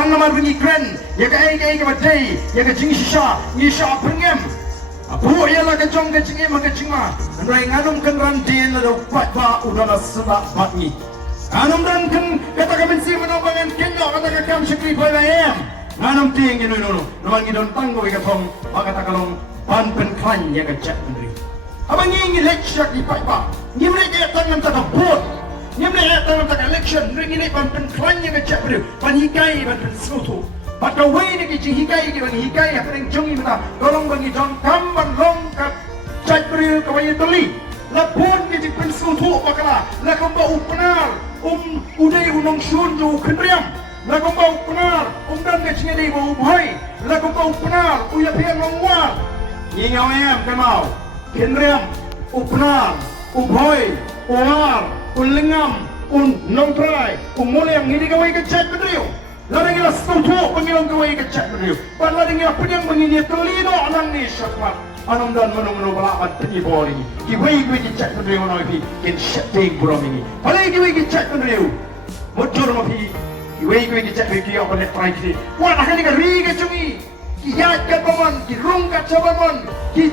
tang namar bunyi kren ya ka ai ke badai ya ka jing shisha ni sha pengem abu ya la ka jong ka jing ma ka jing ma andai nganum kan ran din la pat ba udara seba batni anum dan kan kata ka mensi manobangan kenyo kata ka kam shikri boy la em nganum ting inu no naman gidon tanggo ka thong makata kalong pan pen klan ya ka chat ndri abang ngi lecture di pat ba ngimre ke tangan ta bot ngimre ke tangan ta election ringi ni pan pen klan ya ka chat ndri pan hikai pan pen sutu pada way ni ki hikai ki ban hikai apa yang jongi mata tolong bagi jong kamban long ka chat ndri ka way toli la pun ki pen sutu bakala la kamba upnar uday unong shun jo khenriam la kamba upnar dan ke chinga dei bo bhai la kamba upnar uya phe ngwa ni ngau em ke mau khenriam upnar ubhoi uar ulingam nongtrai umuliang ni ka way ka chat bedriu la ring la sutu pangilong ka way ka chat bedriu pan la ring apa yang mengini tolido anang ni syakmat anong dan menung balapan tinggi bori ki way ki chat bedriu no pi kin shating buram ini palai ki way ki chat bedriu mujur ma pi ki way ki chat bedriu ki apa le try ki wa nak ni ka ri ka chungi ki yat ka paman ki rung ka chabamon ki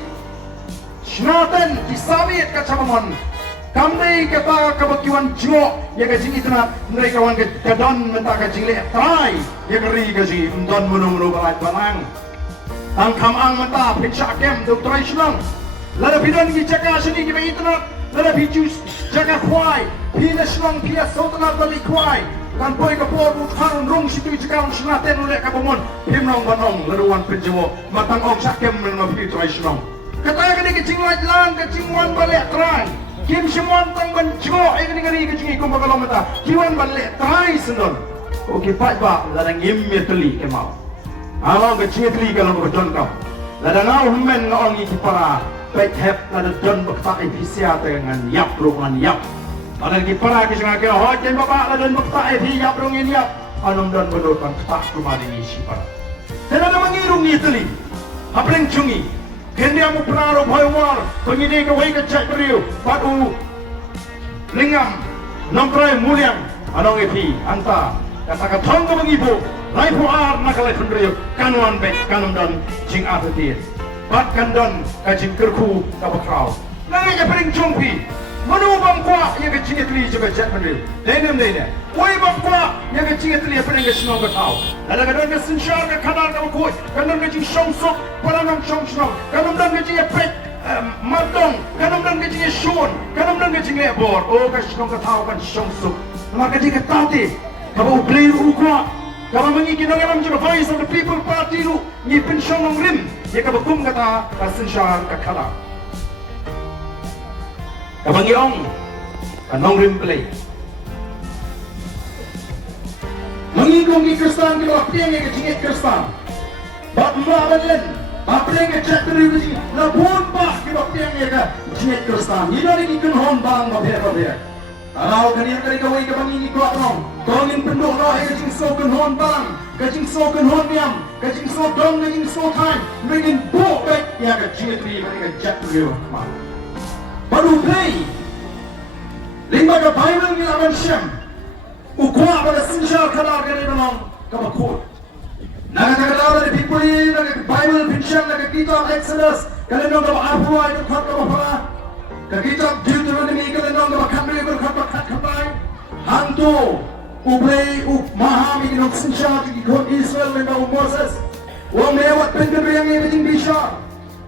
shnatan ki sabit ka chabamon kamdei kata kabakiwan jo ya ka jing itna ndai kawan ka kadon menta ka jing le try ya ka ri ka ji don menung balai banang ang kamang mata pincha kem do try shlang lada bidon ki jaka sini ki itna lada bijus jaka kwai pina shlang pia sotna bali kwai kan boy ka por bu kharun rung situ jaka shnaten le ka bomon himrong banong laduan penjewo matang ok sakem men ma pi try shlang kata ka ni ki jing lai lang ka jing wan bale try kim semua tang benco ini ngari kecing ikum bakalong mata kiwan balik try sendon oke pak ba ladang immediately ke mau kalau kecing teli kalau berjon kau ladang ngau men ngong iki para baik hep ladang don bekta efisia dengan yap rungan yap ladang ki para kisah ke hojen bapak ladang bekta efi yap rungin yap anum don bedotan tak kemari ni sipar dan ada mengirung ni teli hapreng cungi Kendia mu penaro boywar, pengini ke way ke chat beriu, padu, lingam, nongkrai muliang, anong epi, anta, kata katong ke mengibu, laipu ar nakalai beriu, kanuan bet, kanum dan jing apetir, bat kandon, kajing kerku, kabakrau, nangai ke pering jongpi, manu bangkwa, yang ke jing etli juga chat beriu, denem, way bangkwa, yang ke jing etli pering ke sinong ke tau, ada kadang ke sinsyar ke kadar ke bakui, kadang ke jing shongsok, paranong shongsok, kadang ke jing pek, martong, kadang ke jing shun, kadang ke jing ebor, oh ke sinong ke tau kan shongsok, maka jing ke tati, kaba ublay ukwa, kaba mengikin ang alam jika voice of the people party lu, ni pensyong ng rim, ya kaba kum kata, ka sinsyar ke kadar. Kaba ngiyong, kanong rim play. Mengikung di Kristan kita piang ke jingit Kristan. Bab melawan bapiang ke chat beri biji. Labun bah kita piang ke jingit Kristan. Ini lagi kenhon bang baper. Kalau kalian kali kawai ke bangini kuat nong. Tolongin penduk lah ke jing so kenhon bang. Ke jing so kenhon miam. Ke jing so dong ke jing so time. Bringin bo back ya ke jingit beri ke chat beri. Baru play. Lima ke Bible ni lawan Syam. Ukwa pada sinsyar kadar kali menong kabakut. Naga kadar dari people ini, naga Bible pinsyang, naga kitab Exodus, kali menong kabakapua itu khat kabapala. Ke kitab Deuteronomy kali menong kabakandri itu khat kabai. Hantu, ublay, maham ini menong sinsyar di kod Israel menong Moses. Wong lewat penggeri yang ini bisa,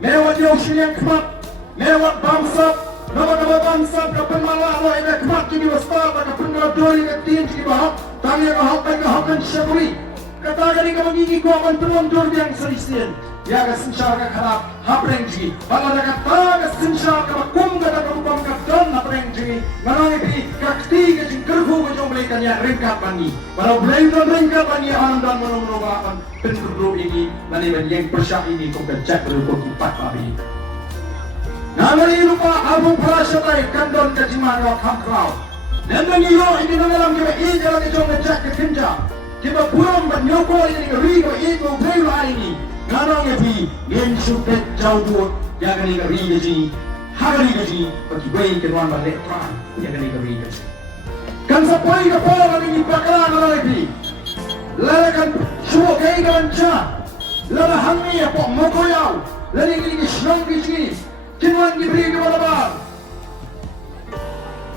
lewat Yoshua yang kemat, lewat bangsa. Nama bangsa kapan malah Allah ini kemat jadi waspada kapan doi ketin jadi bahak tanya kehakan syaburi kata kali kamu gigi ku akan penonton yang serisian ya kesensyar keharap haprengji malah kata kesensyar kebakum kata kebukum kapten haprengji manong ipi kakti kecing kerhu kecong belikan ya ringkat bani walau belikan ringkat bani anam dan menunggu-nunggu penduduk ini nanti yang bersyak ini kau kecek berukut empat babi. Namari lupa abung parasyatai kandon kejiman wa kamkrau. Nandang iyo ini nangalam kiba ija lagi jom ngecek ke kinja. Kiba pulang ban nyoko ini ke rigo ito playro ini. Nganong epi yen supet jauh buat ya kani ke riga ji. Hagari ke ji bagi bayi ke nuan ban letran ya kani ke riga ji. Kan sapoi ke pola ini bakalan nganong epi. lalakan semua kaya kalanca, lala hangi apa mokoyau, laling ini senang bisni, kinuan diberi kewalabar.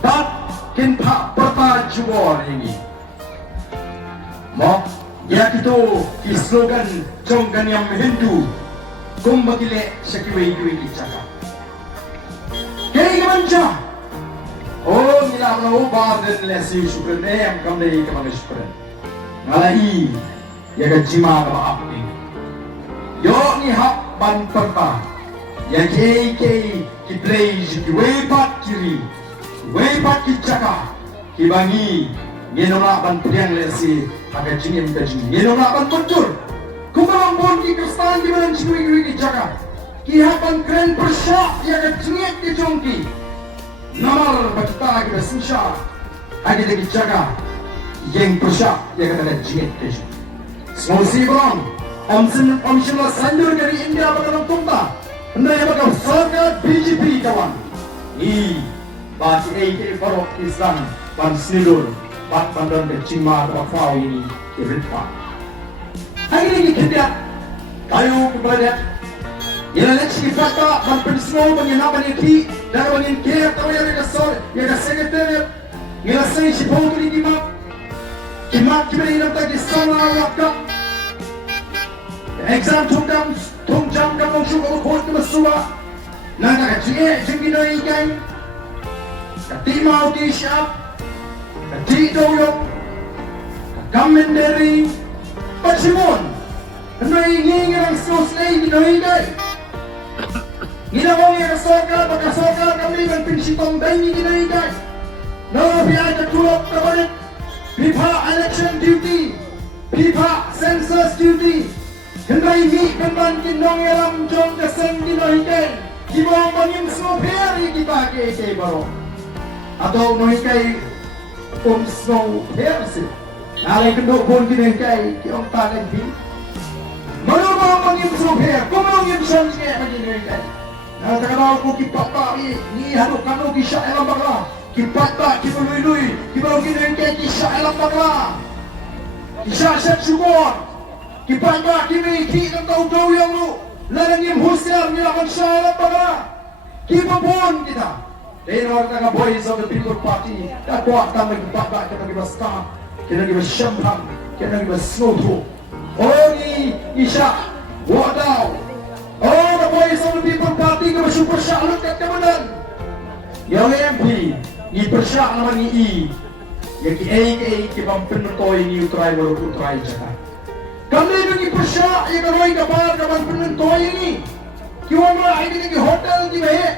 Bat kinpa berta jubor ini. Mo, ya itu slogan jonggan yang Hindu, kumbagile sekiwe-kiwe dicakap. Kaya kalanca. Oh, mila mau badan lesi syukur yang kami kemana syukur. Ngalai, ya kecima kalau api. Yo ni hak ban perta, ya kei ki blaze ki wepat kiri, wepat ki caka, ki bangi, ngenolak ban priang lesi, agak cingin kaji, ngenolak ban mundur. Kumalang bon ki kristan ki ban cingui ki caka, ki hapan keren persyak ya kecingit ki jongki. Namar bacta kita sinsha agi lagi jaga yang persyak yang kata jingit keju. Semua sibang omsila sandur dari India bakalan tumta. Anda yang bakal sarga BJP kawan. Ni bagi AK Farok Islam ban snidur bat bandan kecima wakau ini kiritpa. Agi lagi kita kayu kepada yang lagi fakta ban pensmo banginapan iki dan bangin care tahu yang kasor yang sekretariat ngilasay si Paulo ni kimak kibali nam tagi sana wakka exam tungjam kamong syuko report na masuwa na nakajie jinginoy ikay katimao di siya katito yung kakamenderi pagsimon na ingingin ang soslay ginoy ikay. Ginawang yang kasokal kami dengan prinsipong bayi ginaikan. Nabiay katulog kabalit. Pipa election duty. Pipa census duty. Henday mi kanban kinong yalam jong kaseng ginaikan. Kibang mangim snowperi kita ke baro. Atau mahikay snowperi. Nalay kenduk pun ginaikan. Kiong tangan di. Manong mangim snowperi. Kumang yung sanjaya ginaikan. Nah, sekarang aku kipat tak ni harus kamu kisah alam bakla. Kipat tak kita lui, kita lagi dengan kisah alam bakla. Kisah set syukur. Kipat tak kimi kita tahu tahu yang lu. Larang yang husir ni akan kisah alam bakla. Kita pun kita. Dari orang tengah boys of the People Party. Tak kuat kami kipat tak kita kita staff, kita kita champagne, kita kita snowball. Oh ni Isha, wadaw. Oh, the boys of the People Party kami super syak kat kemudian. Yang MP, ni persyak nama ni I. Yang ki bampen toy ni utrai baru utrai jaka. Kami ni persyak yang karoi kapal bampen toy ni. Kiwama ini ni hotel di bahe.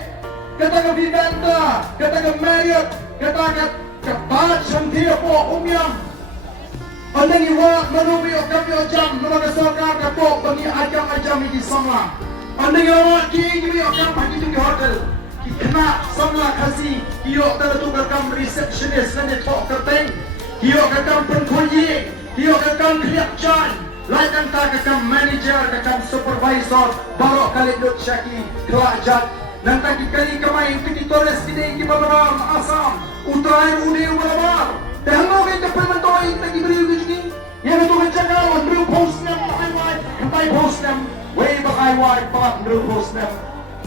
Kata ke Vivanta, kata ke Marriott, kata ke Taj Shantia po umyam. Anda ni wa manubi kami jam nama kesokar ke po bagi ajam ini sama. Anda yang kini akan pergi ke hotel, kena sama kasih, kio terlalu kakam receptionist nanti talk kerteng, kio kakam penkunci, kio kakam kerjaan, lain tak kakam manager, kakam supervisor, baru kali duk syaki kerajaan, nanti kali kemai pergi turis kini kita beram asam, utrai uni beram, dah mau kita permentoi pergi beri begini, yang itu kerjakan, beri post nam, kantai post nam. Way bakay pak nerus nem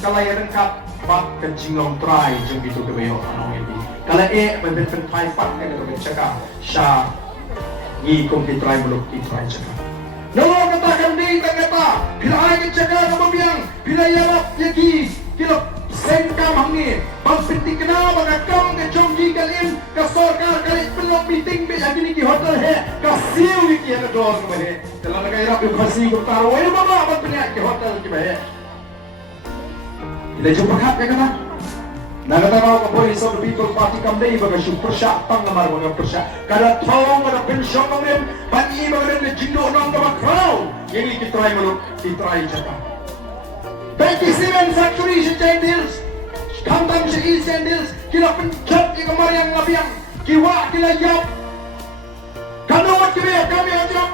kalau yang lengkap pak kencingong try jom itu kebayo ano ini kalau membentuk try pak itu bercakap sya ni kompi try belum try cakap nolong katakan di kata bila ay cakap kamu biang bila yarap yaki kilo sengkam hangi bang penting kenapa kakam ke jonggi kalin kasorkar kalit belum meeting be lagi ni hotel he kasiu ni ada dor ke kalau nak irap di kursi ko taro ay baba apa punya ke hotel ke be ila jumpa kat kata nagataw ka boys of the People Party kamday baga super syak pang namar mga persyak kada thong kada pension ngem bani baga ne jindo nong ka crowd yang iki try mo try jaka 27 factory sa Chandils kamtam sa East Chandils kila pencet di kamar yang labiang kiwa kila yap kanot kami ajam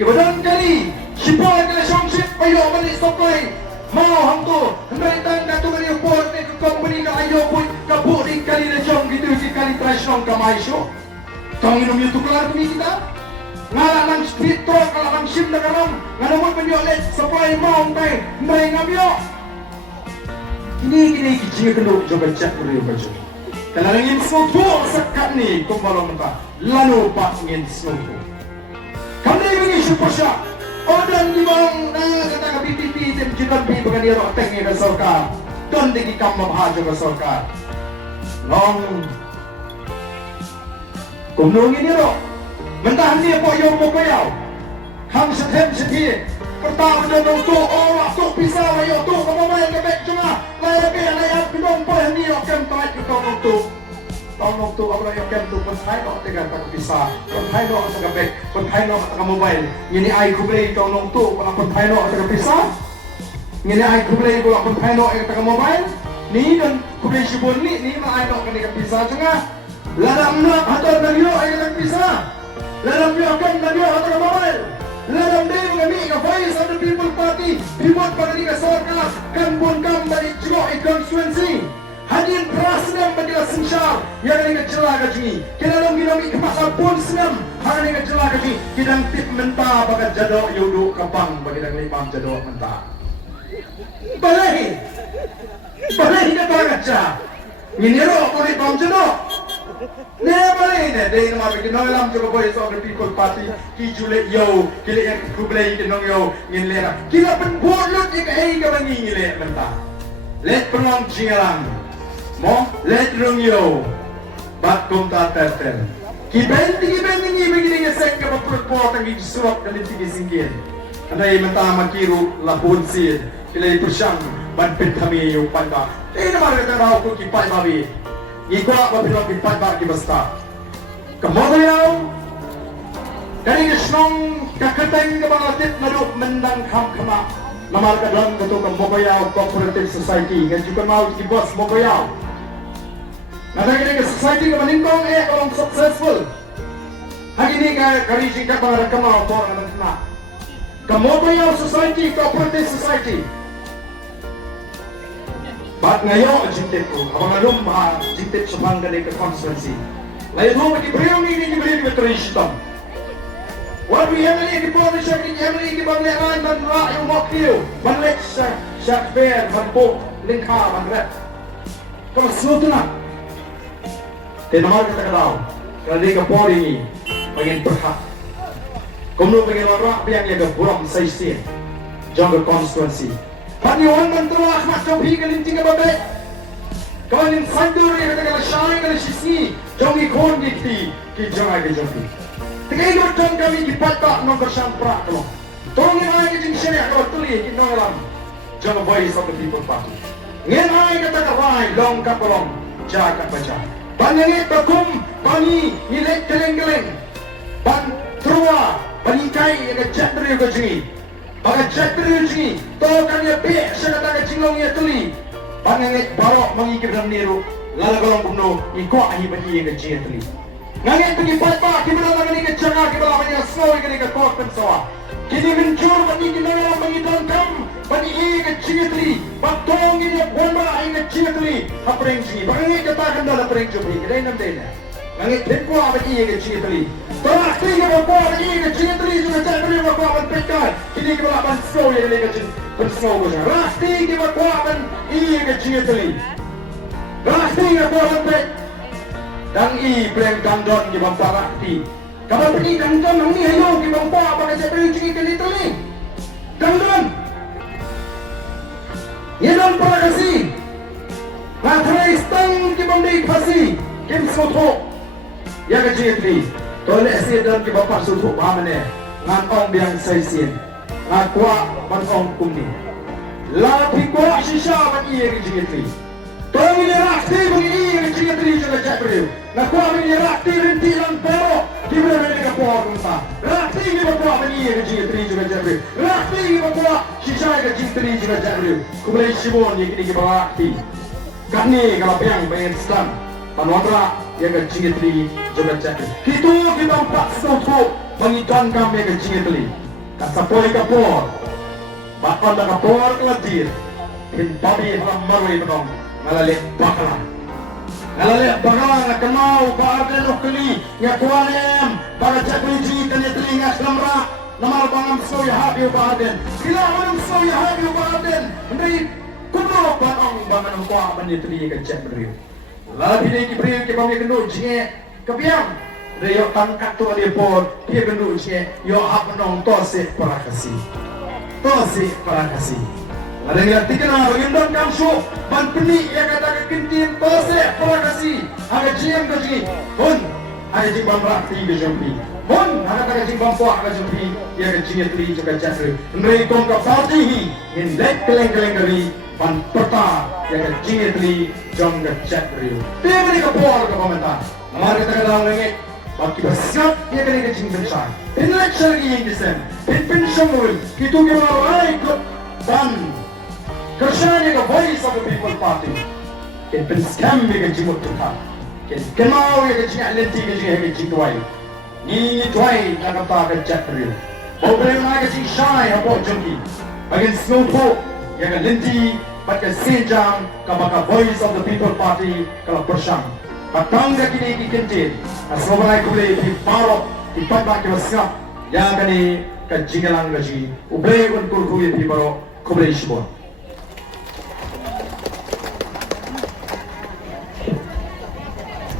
kemudian kali sipol kila songsit payo balik supply mau hantu hendak tanda tu kali port ni company ka ayo pun kabur di kali na jong gitu si kali trash nong kamay show Kau minum itu kelar kami kita. Ngalah nang street talk, ngalah nang sim na karong, ngalah penyolet supply mau tay, may ngabyo. Ini kicing kendo coba cek beri baca. Kalau ingin semua sekat ni, kumpul mentah, lalu pak ingin semua. Kami ingin supaya orang di bawah kata KPPP dan kita pergi dengan dia roh tengah ke sorka, dan degi kamu hajo ke sorka. Long, kumnong ini roh. Mentah ni apa yang mau kau? Kamu sedih. Pertama dia tu orang tu pisau ayo tu kamu main ke bek cuma layak kedong pun ni akan tarik ke tong tu orang yang akan tu pun hai nak tegar tak pisau pun hai nak tegar bek pun hai nak tegar mobile ini ai ku beli tong tu pun hai nak tegar pisau ini ai ku beli pun hai nak tegar mobile ni dan ku beli sibun ni mah ai nak tegar pisau cuma ladam nak atau dari yo ai tegar pisau ladam yo akan dari yo tegar mobile. Ladang dia kami ke Voice of the People Party dibuat pada Liga Sorka kan bunkam dari Jeruk Constituency hadir Prasenam bagi Sensyar yang dengan celah gaji kita dalam ginami kemasa pun senam hari dengan celah gaji kita tip mentah bagai jadok yuduk kepang bagi dan limam jadok mentah balai kita gaca ini roh boleh bang jadok Never day nama bikin orang juga Voice of the People Party kijule yo kile yang kublai kinong yo nginlera kila penbulut ik ay ka mangingile mentah let penong jingalang mo let rung yo bat kumta terter kiben ni begini ngesek ka perpot ang gisuap dan tinggi andai mentah makiru lahun sid kile pusyang ban kami yo panda nama kata raw ko kipai babi Ikwa mapilong pipat bagi basta. Kemudian dari kesong kaketeng kebangatit naduk mendang kama. Namar kadang ketua Mobayau Cooperative Society yang juga mau di bos Mobayau. Nanti kita society kebaningkong orang successful. Hari ini kari singkat banget kemau orang yang kena. Mobayau Society Cooperative Society. Bat ngayon jintip ko, abang alum jintip sa bangga ke constituency. Lain mo magibrew ni beri betrishtam. What we have lagi po ni siya kini lagi bang leran dan ra yung mokyo. Banlet sa fair hanpo lingka banret. Kalau suatu na. Tenamar kita kalau kalau dia kapori ni pengen berhak. Kamu pengen orang yang jaga buram saisi. Jaga constituency. Paniwan mantra Ahmad Jomhi kalinting babe. Kawan sandur yang kata syai kalau sisi Jomhi kon dikti ki jangan ke Jomhi. Tegay lutong kami di patak nomor samprak kalau. Tolong yang ay kijing syariah kalau tuli kita alam. Jangan Voice of the People Party. Ngen ay kata kapai long kapolong jaga baca. Banyak takum bani nilai keleng-keleng. Ban trua banikai yang kecendri kecini. Bagai cakri uji, tokan ya be, saya kata cingong ya tuli. Panganget barok mengikir dalam niru, lalu golong kumno, iko ahi bagi yang kecil tuli. Nganget pergi patah, kita malah ni kecangah, kita malah banyak snow, kita kok pensawah. Kini mencur bagi kita malah bagi tangkam, bagi yang kecil tuli. Batong ini bomba yang kecil tuli, apa yang sini? Panganget katakan dalam apa yang curi, kita ini namanya. Nganget dekwa bagi yang kecil tuli. Telah tiga bapak bagi yang kecil tuli juga cakri bapak menpekan. Kini kita lapan snow yang kecil bersnow saja. Rasti kita bapak yang kecil tuli. Rasti kita bapak menpek. Dan brand gandon kita bapak rasti. Kalau pergi gandon ini ayo kita bapak pakai cakri kecil tuli. Gandon. Yenon para kasih. Matrai stang kita bandi kasih. Kim soto. Ya kecil tuli. Toleh sedang ke bapak suruh pahamnya ngantong biang saisin ngakwa mantong kumni lapi kuat sisa bagi yang kecil tolong ini rakti bagi yang kecil juga cakap ngakwa ini rakti rintilan pero kita mereka kuat kita rakti ini bapak bagi yang kecil juga cakap rakti ini bapak sisa yang kecil juga cakap kumulai sibon yang kini kita rakti kami kalau biang pengen Islam panwatra yang kecil juga cakap kita empat suku mengikan kami yang kecil kasapoi kapor bapak dah kapor keladir hin babi halam marui menong ngalalik bakalan Alale baga kenau baarden okli ngakwanem baga chakli ji tanya telinga selamra namal bangam so ya habi baarden kila manam so ya habi baarden ndai kuno banong bangan kwa mani telinga cek beriu la bine ki beriu ke bami kendo jinge kebiang reyo tangkat tu dia por dia kendo jinge yo hap nong tose parakasi ada yang tiga nama bagian kamsu ban peni yang kata kekintin tose parakasi ada jiang kaji pun ada jing bambrak tiga jumpi pun ada kata jing bampuak kaji jumpi yang kecilnya teli juga jatuh mereka kongka parti in lek keleng kari ban peta yang kecilnya teli jom jatuh dia mereka buat ke komentar mari kita dalam lagi bagi bersiap dia kena kecing besar election lagi yang disen pin semua itu kita mulai dan kerjanya ke voice of the people party pin scam dia kecing mutlak kenal dia kecing alentik kecing tuai ni tuai nak apa kerja real boleh nak kecing shy apa jengki bagian snowfall yang alentik pada sejam kabaka voice of the people party kalau bersang Patang dah kini dikentin, asobai kule di parok di pabak kewasiap, yang kini kajingalang gaji, ublei pun kurkuye di parok kule isbon.